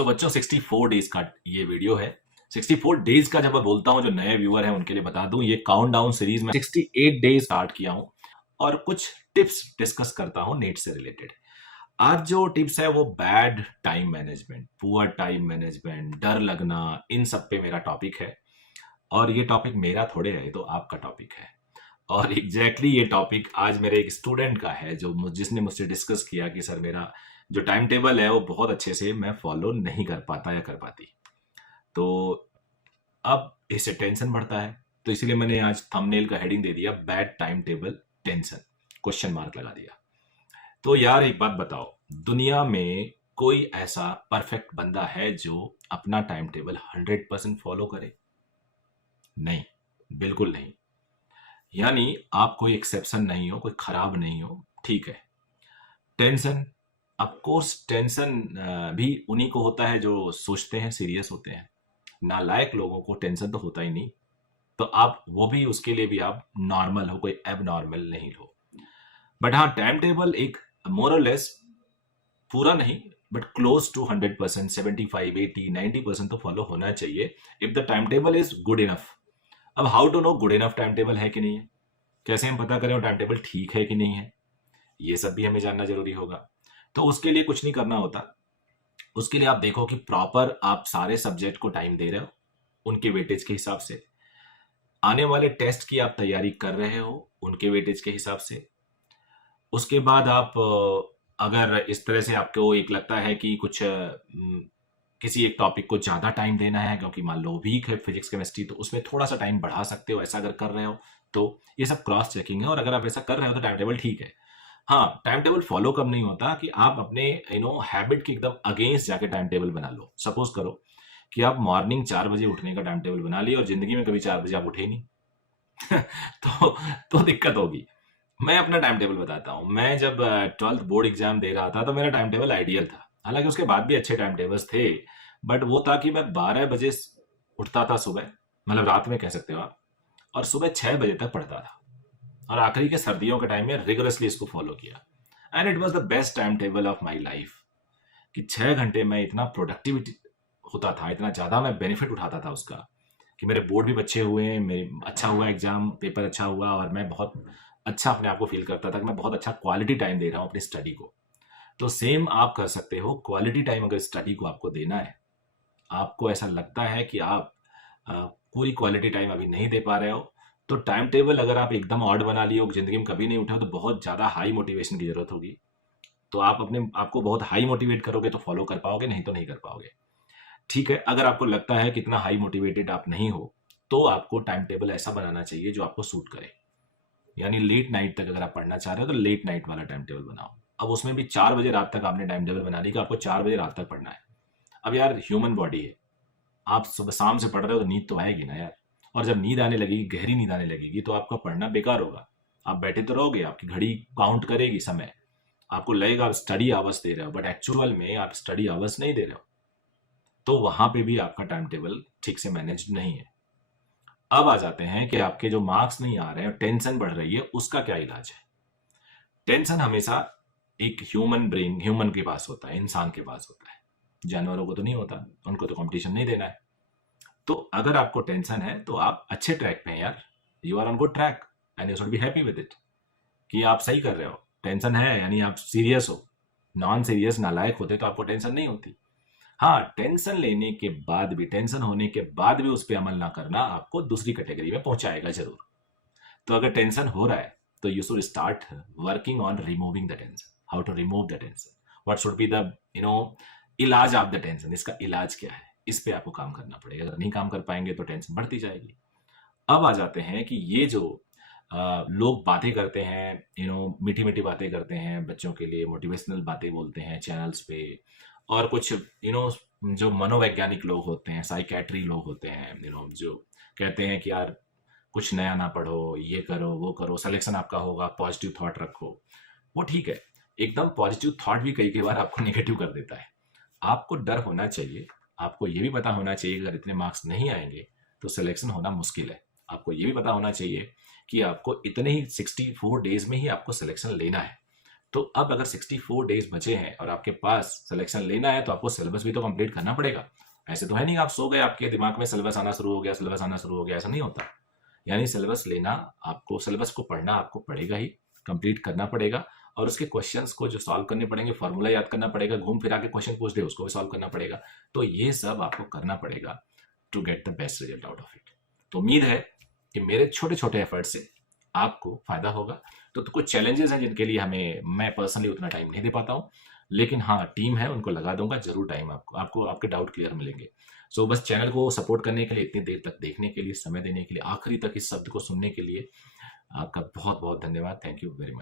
बच्चों 64 डेज का ये वीडियो है। 64 डेज का जब मैं बोलता हूं, जो नए व्यूअर हैं उनके लिए बता दूं, ये काउंटडाउन सीरीज में 68 डेज स्टार्ट किया हूं और कुछ टिप्स डिस्कस करता हूं नेट से रिलेटेड। आज जो टिप्स है वो bad time management, poor time management, डर लगना, इन सब पे मेरा टॉपिक है। और ये टॉपिक मेरा थोड़े है, तो आपका टॉपिक है। और ये टॉपिक आज मेरे एक स्टूडेंट का है, जिसने मुझसे डिस्कस किया कि सर, मेरा जो टाइम टेबल है वो बहुत अच्छे से मैं फॉलो नहीं कर पाता या कर पाती। तो अब इससे टेंशन बढ़ता है, तो इसीलिए मैंने आज थंबनेल का हेडिंग दे दिया, bad time table tension, question mark लगा दिया। तो यार एक बात बताओ, दुनिया में कोई ऐसा परफेक्ट बंदा है जो अपना टाइम टेबल 100% फॉलो करे? नहीं, बिल्कुल नहीं। यानी आप कोई एक्सेप्शन नहीं हो, कोई खराब नहीं हो, ठीक है। टेंशन, ऑफ कोर्स टेंशन भी उन्हीं को होता है जो सोचते हैं, सीरियस होते हैं। नालायक लोगों को टेंशन तो होता ही नहीं। तो आप वो भी, उसके लिए भी आप नॉर्मल हो, कोई एब नॉर्मल नहीं हो। बट हाँ, टाइम टेबल एक मोर और लेस, पूरा नहीं बट क्लोज टू 100%, 75, 80, 90% तो फॉलो होना चाहिए if the time table is good enough. अब how to know good enough time table है कि नहीं है? कैसे हम पता करें वो टाइम टेबल ठीक है कि नहीं है? ये सब भी हमें जानना जरूरी होगा। तो उसके लिए कुछ नहीं करना होता। उसके लिए आप देखो कि प्रॉपर आप सारे सब्जेक्ट को टाइम दे रहे हो, उनके वेटेज के हिसाब से। आने वाले टेस्ट की आप तैयारी कर रहे हो, उनके वेटेज के हिसाब से। उसके बाद आप अगर इस तरह से आपको एक लगता है कि किसी एक टॉपिक को ज़्यादा टाइम देना है, क्योंकि मान लो वीक है फिजिक्स केमिस्ट्री, तो उसमें थोड़ा सा टाइम बढ़ा सकते हो। ऐसा अगर कर रहे हो तो ये सब क्रॉस चेकिंग है, और अगर आप ऐसा कर रहे हो तो टाइम टेबल ठीक है। हाँ, टाइम टेबल फॉलो कब नहीं होता कि आप अपने हैबिट के एकदम अगेंस्ट जाके टाइम टेबल बना लो। सपोज करो कि आप मॉर्निंग 4 बजे उठने का टाइम टेबल बना लिया और जिंदगी में कभी 4 बजे आप उठे ही नहीं। तो दिक्कत होगी। मैं अपना टाइम टेबल बताता हूँ। मैं जब 12th बोर्ड एग्जाम दे रहा था तो मेरा टाइम टेबल आइडियल था। हालांकि उसके बाद भी अच्छे टाइम टेबल्स थे, बट वो था कि मैं 12 बजे उठता था सुबह, मतलब रात में कह सकते हो आप, और सुबह 6 बजे तक पढ़ता था। और आखिरी के सर्दियों के टाइम में रिगरसली इसको फॉलो किया, and it was the best time table of my life. कि 6 घंटे में इतना प्रोडक्टिविटी होता था, इतना ज़्यादा मैं बेनिफिट उठाता था उसका, कि मेरे बोर्ड भी अच्छे हुए, मेरे अच्छा हुआ, एग्जाम पेपर अच्छा हुआ, और मैं बहुत अच्छा अपने आप को फील करता था कि मैं बहुत अच्छा क्वालिटी टाइम दे रहा हूँ अपनी स्टडी को। तो सेम आप कर सकते हो, क्वालिटी टाइम अगर स्टडी को आपको देना है, आपको ऐसा लगता है कि आप पूरी क्वालिटी टाइम अभी नहीं दे पा रहे हो, तो टाइम टेबल अगर आप एकदम ऑड बना लिए हो, जिंदगी में कभी नहीं उठे हो, तो बहुत ज़्यादा हाई मोटिवेशन की जरूरत होगी। तो आप अपने आपको बहुत हाई मोटिवेट करोगे तो फॉलो कर पाओगे, नहीं तो नहीं कर पाओगे। ठीक है, अगर आपको लगता है कि इतना हाई मोटिवेटेड आप नहीं हो, तो आपको टाइम टेबल ऐसा बनाना चाहिए जो आपको सूट करे। यानी लेट नाइट तक अगर आप पढ़ना चाह रहे हो तो लेट नाइट वाला टाइम टेबल बनाओ। अब उसमें भी 4 बजे रात तक आपने टाइम टेबल बना ली कि आपको 4 बजे रात तक पढ़ना है। अब यार, ह्यूमन बॉडी है, आप सुबह शाम से पढ़ रहे हो तो नींद तो आएगी ना यार। और जब नींद आने लगेगी, गहरी नींद आने लगेगी, तो आपका पढ़ना बेकार होगा। आप बैठे तो रहोगे, आपकी घड़ी काउंट करेगी समय, आपको लगेगा आप स्टडी आवर्स दे रहे हो, बट एक्चुअल में आप स्टडी आवर्स नहीं दे रहे हो। तो वहां पे भी आपका टाइम टेबल ठीक से मैनेज नहीं है। अब आ जाते हैं कि आपके जो मार्क्स नहीं आ रहे हैं, टेंशन बढ़ रही है, उसका क्या इलाज है? टेंशन हमेशा एक ह्यूमन के पास होता है, इंसान के पास होता है। जानवरों को तो नहीं होता, उनको तो कंपटीशन नहीं देना है। तो अगर आपको टेंशन है तो आप अच्छे ट्रैक पे हैं यार, you are on good track, and you should be happy with it, कि आप सही कर रहे हो। टेंशन है यानी आप सीरियस हो। नॉन सीरियस, नालायक होते तो आपको टेंशन नहीं होती। हाँ, टेंशन लेने के बाद भी, टेंशन होने के बाद भी उस पर अमल ना करना आपको दूसरी कैटेगरी में पहुंचाएगा जरूर। तो अगर टेंशन हो रहा है तो you should start working on removing the tension. How to remove the tension, what should be the इलाज ऑफ द टेंशन, इसका इलाज क्या है, इस पे आपको काम करना पड़ेगा। अगर नहीं काम कर पाएंगे तो टेंशन बढ़ती जाएगी। अब आ जाते हैं कि ये जो लोग बातें करते हैं, मीठी मीठी बातें करते हैं, बच्चों के लिए मोटिवेशनल बातें बोलते हैं चैनल्स पे, और कुछ जो मनोवैज्ञानिक लोग होते हैं, साइकेट्री लोग होते हैं, जो कहते हैं कि यार कुछ नया ना पढ़ो, ये करो वो करो, सिलेक्शन आपका होगा, पॉजिटिव थॉट रखो। वो ठीक है, एकदम पॉजिटिव थॉट भी कई कई बार आपको नेगेटिव कर देता है। आपको डर होना चाहिए, आपको ये भी पता होना चाहिए कि अगर इतने मार्क्स नहीं आएंगे तो सिलेक्शन होना मुश्किल है। आपको ये भी पता होना चाहिए कि आपको इतने ही 64 डेज में ही आपको सिलेक्शन लेना है। तो अब अगर 64 डेज बचे हैं और आपके पास सिलेक्शन लेना है तो आपको सिलेबस भी तो कंप्लीट करना पड़ेगा। ऐसे तो है नहीं आप सो गए, आपके दिमाग में सिलेबस आना शुरू हो गया, सिलेबस आना शुरू हो गया, ऐसा नहीं होता। यानी सिलेबस लेना आपको, सिलेबस को पढ़ना आपको पड़ेगा ही, कंप्लीट करना पड़ेगा, और उसके क्वेश्चंस को जो सॉल्व करने पड़ेंगे, फॉर्मूला याद करना पड़ेगा, घूम फिरा के क्वेश्चन पूछ दे उसको भी सॉल्व करना पड़ेगा। तो ये सब आपको करना पड़ेगा to get the best result out of it. तो उम्मीद है कि मेरे छोटे छोटे एफर्ट से आपको फायदा होगा। तो कुछ चैलेंजेस हैं जिनके लिए मैं पर्सनली उतना टाइम नहीं दे पाता हूँ, लेकिन हाँ टीम है, उनको लगा दूंगा जरूर टाइम, आपको आपके डाउट क्लियर मिलेंगे। सो बस चैनल को सपोर्ट करने के लिए, इतनी देर तक देखने के लिए, समय देने के लिए, आखिरी तक इस शब्द को सुनने के लिए आपका बहुत बहुत धन्यवाद। Thank you very much.